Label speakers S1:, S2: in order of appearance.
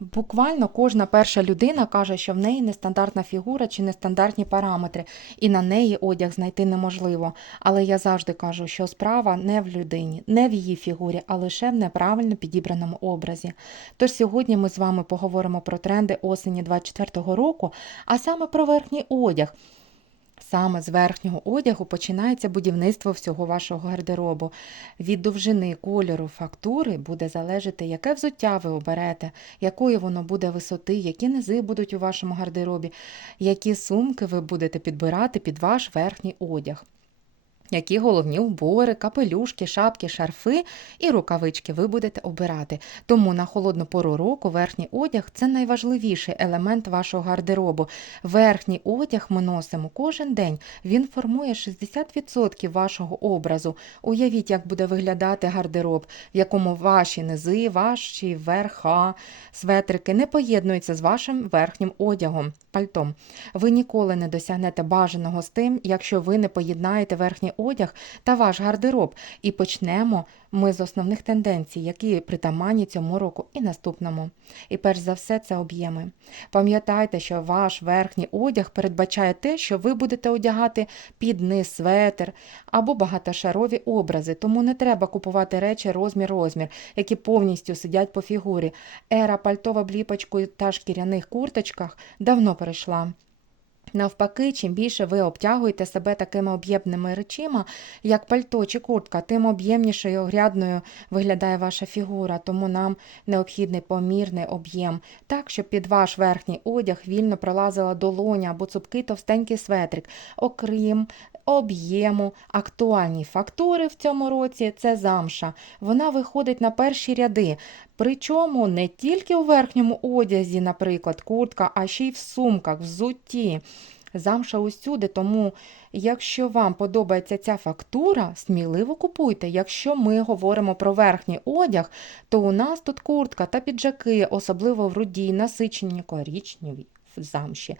S1: Буквально кожна перша людина каже, що в неї нестандартна фігура чи нестандартні параметри, і на неї одяг знайти неможливо. Але я завжди кажу, що справа не в людині, не в її фігурі, а лише в неправильно підібраному образі. Тож сьогодні ми з вами поговоримо про тренди осені 24-го року, а саме про верхній одяг. Саме з верхнього одягу починається будівництво всього вашого гардеробу. Від довжини, кольору, фактури буде залежати, яке взуття ви оберете, якої воно буде висоти, які низи будуть у вашому гардеробі, які сумки ви будете підбирати під ваш верхній одяг. Які головні убори, капелюшки, шапки, шарфи і рукавички ви будете обирати. Тому на холодну пору року верхній одяг це найважливіший елемент вашого гардеробу. Верхній одяг ми носимо кожен день. Він формує 60% вашого образу. Уявіть, як буде виглядати гардероб, в якому ваші низи, ваші верха, светрики не поєднуються з вашим верхнім одягом, пальтом. Ви ніколи не досягнете бажаного з тим, якщо ви не поєднаєте верхній одяг та ваш гардероб. І почнемо ми з основних тенденцій, які притаманні цьому року і наступному. І перш за все, це об'єми. Пам'ятайте, що ваш верхній одяг передбачає те, що ви будете одягати під низ светр або багатошарові образи, тому не треба купувати речі розмір-розмір, які повністю сидять по фігурі. Ера пальто в обліпочку та шкіряних курточках давно перейшла. Навпаки, чим більше ви обтягуєте себе такими об'ємними речима, як пальто чи куртка, тим об'ємнішою і огрядною виглядає ваша фігура, тому нам необхідний помірний об'єм, так, щоб під ваш верхній одяг вільно пролазила долоня або цупкий товстенький светрик. Окрім об'єму, актуальні фактури в цьому році це замша. Вона виходить на перші ряди. Причому не тільки у верхньому одязі, наприклад, куртка, а ще й в сумках, взутті. Замша усюди, тому якщо вам подобається ця фактура, сміливо купуйте. Якщо ми говоримо про верхній одяг, то у нас тут куртка та піджаки, особливо в руді, насичені корічневі замші,